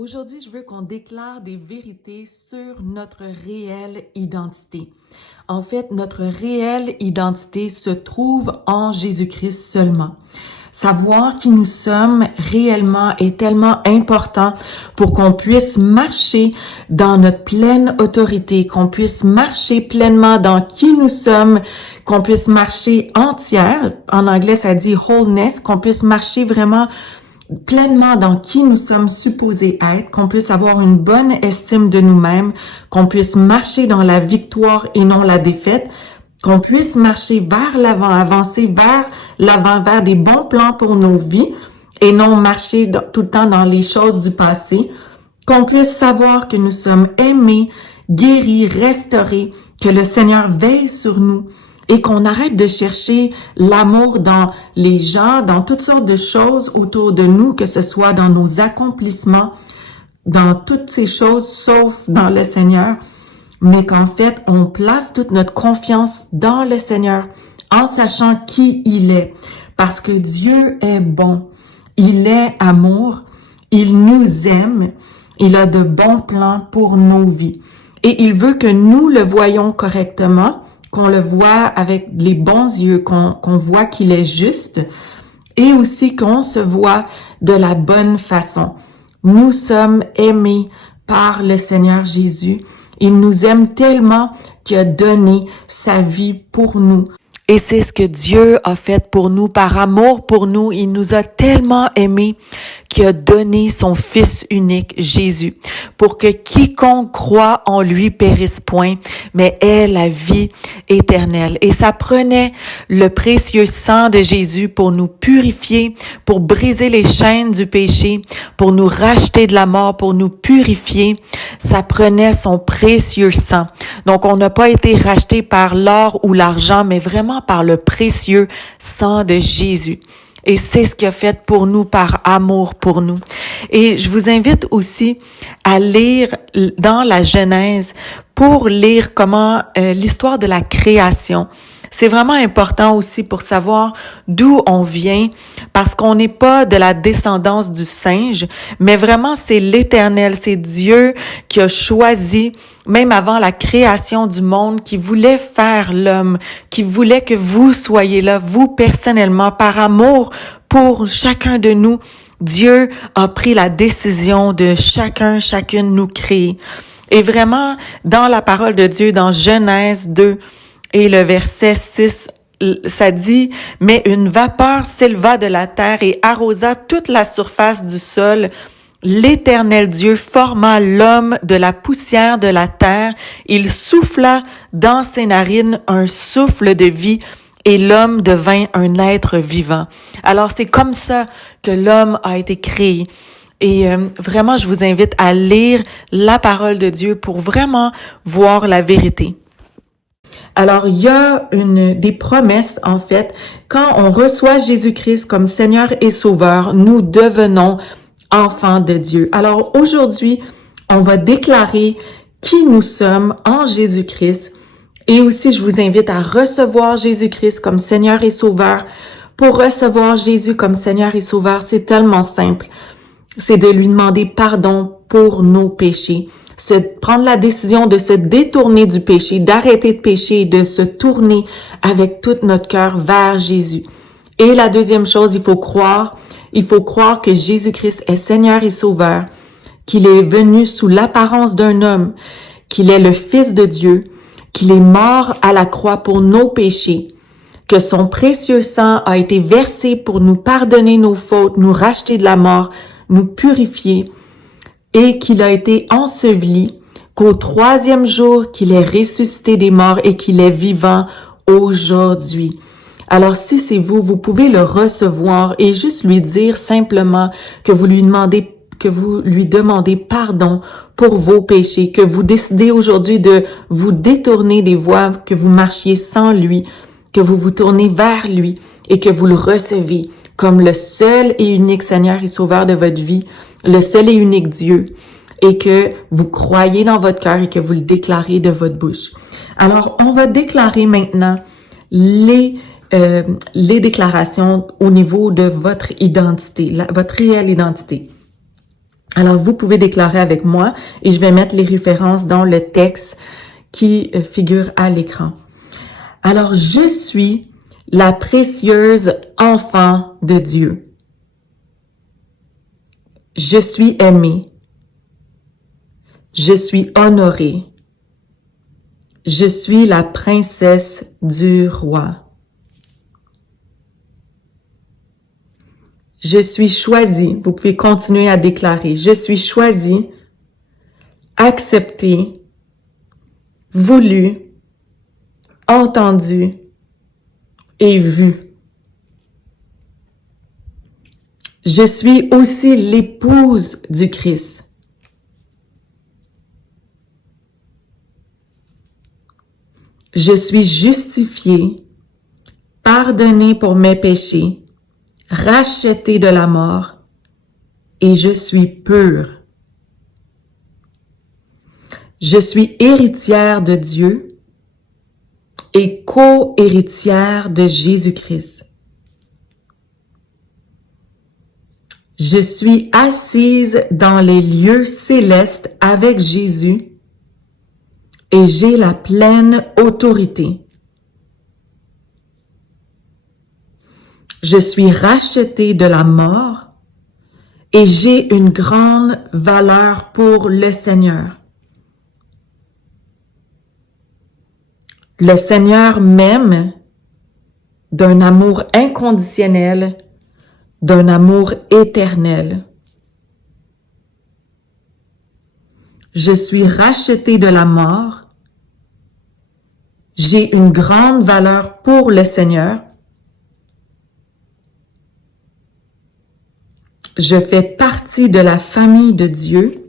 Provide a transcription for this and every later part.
Aujourd'hui, je veux qu'on déclare des vérités sur notre réelle identité. En fait, notre réelle identité se trouve en Jésus-Christ seulement. Savoir qui nous sommes réellement est tellement important pour qu'on puisse marcher dans notre pleine autorité, qu'on puisse marcher pleinement dans qui nous sommes, qu'on puisse marcher entière. En anglais, ça dit wholeness, qu'on puisse marcher vraiment pleinement dans qui nous sommes supposés être, qu'on puisse avoir une bonne estime de nous-mêmes, qu'on puisse marcher dans la victoire et non la défaite, qu'on puisse marcher vers l'avant, avancer vers l'avant, vers des bons plans pour nos vies et non marcher tout le temps dans les choses du passé, qu'on puisse savoir que nous sommes aimés, guéris, restaurés, que le Seigneur veille sur nous, et qu'on arrête de chercher l'amour dans les gens, dans toutes sortes de choses autour de nous, que ce soit dans nos accomplissements, dans toutes ces choses, sauf dans le Seigneur, mais qu'en fait, on place toute notre confiance dans le Seigneur, en sachant qui il est, parce que Dieu est bon, il est amour, il nous aime, il a de bons plans pour nos vies, et il veut que nous le voyions correctement, qu'on le voit avec les bons yeux, qu'on voit qu'il est juste et aussi qu'on se voit de la bonne façon. Nous sommes aimés par le Seigneur Jésus. Il nous aime tellement qu'il a donné sa vie pour nous. Et c'est ce que Dieu a fait pour nous, par amour pour nous. Il nous a tellement aimés qu'il a donné son Fils unique, Jésus, pour que quiconque croit en lui périsse point, mais ait la vie éternelle. Et ça prenait le précieux sang de Jésus pour nous purifier, pour briser les chaînes du péché, pour nous racheter de la mort, pour nous purifier. Ça prenait son précieux sang. Donc, on n'a pas été racheté par l'or ou l'argent, mais vraiment par le précieux sang de Jésus. Et c'est ce qu'il a fait pour nous, par amour pour nous. Et je vous invite aussi à lire dans la Genèse pour lire comment l'histoire de la création. C'est vraiment important aussi pour savoir d'où on vient, parce qu'on n'est pas de la descendance du singe, mais vraiment c'est l'Éternel, c'est Dieu qui a choisi, même avant la création du monde, qui voulait faire l'homme, qui voulait que vous soyez là, vous personnellement, par amour pour chacun de nous. Dieu a pris la décision de chacune nous créer. Et vraiment, dans la parole de Dieu, dans Genèse 2, et le verset 6, ça dit, « Mais une vapeur s'éleva de la terre et arrosa toute la surface du sol. L'Éternel Dieu forma l'homme de la poussière de la terre. Il souffla dans ses narines un souffle de vie et l'homme devint un être vivant. » Alors, c'est comme ça que l'homme a été créé. Et vraiment, je vous invite à lire la parole de Dieu pour vraiment voir la vérité. Alors, il y a des promesses, en fait. Quand on reçoit Jésus-Christ comme Seigneur et Sauveur, nous devenons enfants de Dieu. Alors, aujourd'hui, on va déclarer qui nous sommes en Jésus-Christ. Et aussi, je vous invite à recevoir Jésus-Christ comme Seigneur et Sauveur. Pour recevoir Jésus comme Seigneur et Sauveur, c'est tellement simple. C'est de lui demander pardon pour nos péchés. Prendre la décision de se détourner du péché, d'arrêter de pécher et de se tourner avec tout notre cœur vers Jésus. Et la deuxième chose, il faut croire que Jésus-Christ est Seigneur et Sauveur, qu'il est venu sous l'apparence d'un homme, qu'il est le Fils de Dieu, qu'il est mort à la croix pour nos péchés, que son précieux sang a été versé pour nous pardonner nos fautes, nous racheter de la mort, nous purifier, et qu'il a été enseveli, qu'au troisième jour, qu'il est ressuscité des morts et qu'il est vivant aujourd'hui. Alors, si c'est vous, vous pouvez le recevoir et juste lui dire simplement que vous lui demandez pardon pour vos péchés, que vous décidez aujourd'hui de vous détourner des voies, que vous marchiez sans lui, que vous vous tournez vers lui et que vous le recevez comme le seul et unique Seigneur et Sauveur de votre vie, le seul et unique Dieu, et que vous croyez dans votre cœur et que vous le déclarez de votre bouche. Alors, on va déclarer maintenant les déclarations au niveau de votre identité, votre réelle identité. Alors, vous pouvez déclarer avec moi et je vais mettre les références dans le texte qui figure à l'écran. Alors, je suis la précieuse enfant de Dieu. Je suis aimée. Je suis honorée. Je suis la princesse du roi. Je suis choisie. Vous pouvez continuer à déclarer. Je suis choisie, acceptée, voulue, entendue et vue. Je suis aussi l'épouse du Christ. Je suis justifiée, pardonnée pour mes péchés, rachetée de la mort, et je suis pure. Je suis héritière de Dieu et co-héritière de Jésus-Christ. Je suis assise dans les lieux célestes avec Jésus et j'ai la pleine autorité. Je suis rachetée de la mort et j'ai une grande valeur pour le Seigneur. Le Seigneur m'aime d'un amour inconditionnel, d'un amour éternel. Je suis rachetée de la mort. J'ai une grande valeur pour le Seigneur. Je fais partie de la famille de Dieu.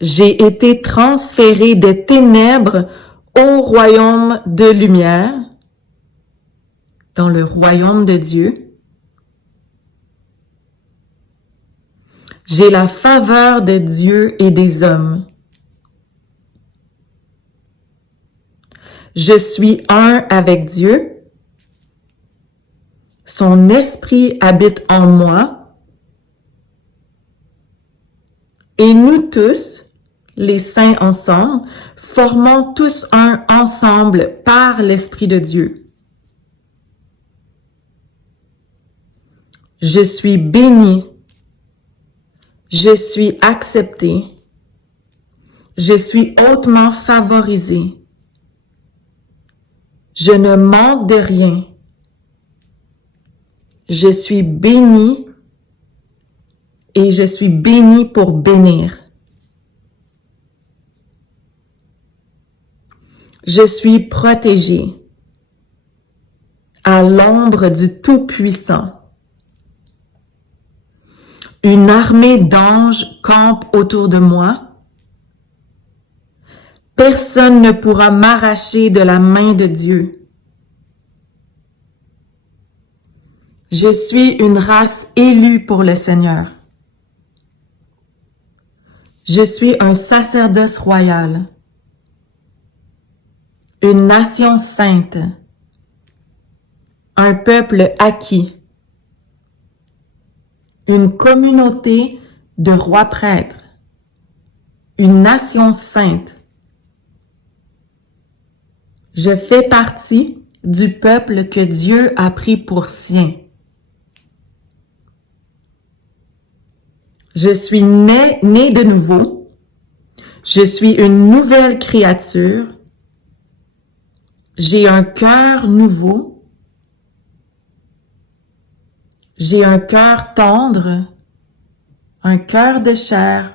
J'ai été transférée des ténèbres au royaume de lumière, dans le royaume de Dieu. J'ai la faveur de Dieu et des hommes. Je suis un avec Dieu. Son esprit habite en moi. Et nous tous, les saints ensemble, formons tous un ensemble par l'Esprit de Dieu. Je suis béni. Je suis accepté. Je suis hautement favorisé. Je ne manque de rien. Je suis béni et je suis béni pour bénir. Je suis protégé à l'ombre du Tout-Puissant. Une armée d'anges campe autour de moi. Personne ne pourra m'arracher de la main de Dieu. Je suis une race élue pour le Seigneur. Je suis un sacerdoce royal, une nation sainte, un peuple acquis, une communauté de rois prêtres, une nation sainte. Je fais partie du peuple que Dieu a pris pour sien. Je suis né de nouveau. Je suis une nouvelle créature. J'ai un cœur nouveau. J'ai un cœur tendre, un cœur de chair,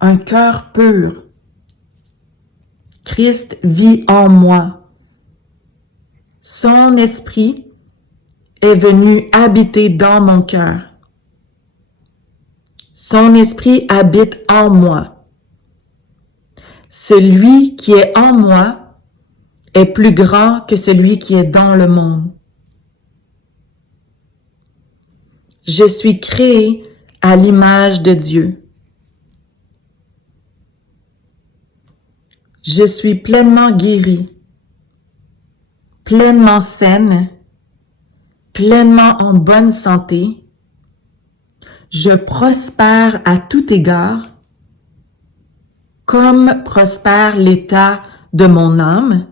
un cœur pur. Christ vit en moi. Son esprit est venu habiter dans mon cœur. Son esprit habite en moi. Celui qui est en moi est plus grand que celui qui est dans le monde. Je suis créé à l'image de Dieu. Je suis pleinement guérie, pleinement saine, pleinement en bonne santé. Je prospère à tout égard, comme prospère l'état de mon âme.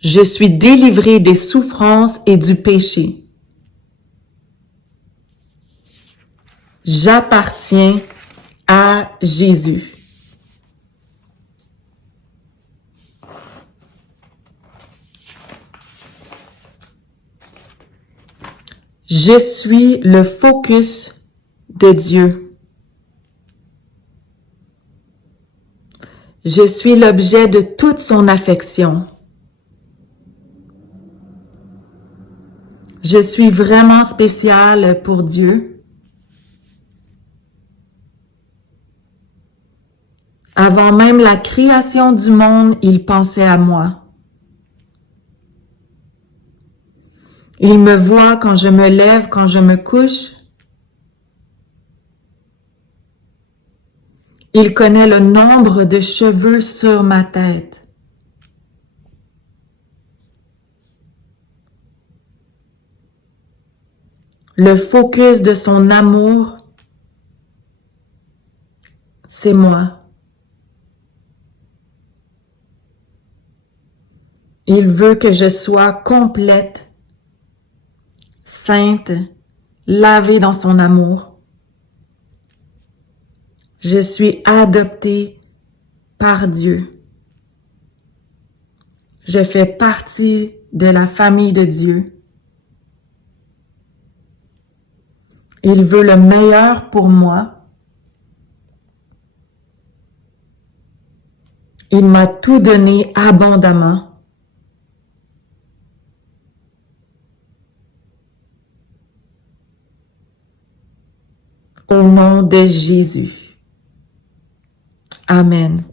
Je suis délivré des souffrances et du péché. J'appartiens à Jésus. Je suis le focus de Dieu. Je suis l'objet de toute son affection. Je suis vraiment spécial pour Dieu. Avant même la création du monde, il pensait à moi. Il me voit quand je me lève, quand je me couche. Il connaît le nombre de cheveux sur ma tête. Le focus de son amour, c'est moi. Il veut que je sois complète, sainte, lavée dans son amour. Je suis adoptée par Dieu. Je fais partie de la famille de Dieu. Il veut le meilleur pour moi. Il m'a tout donné abondamment. Au nom de Jésus. Amen.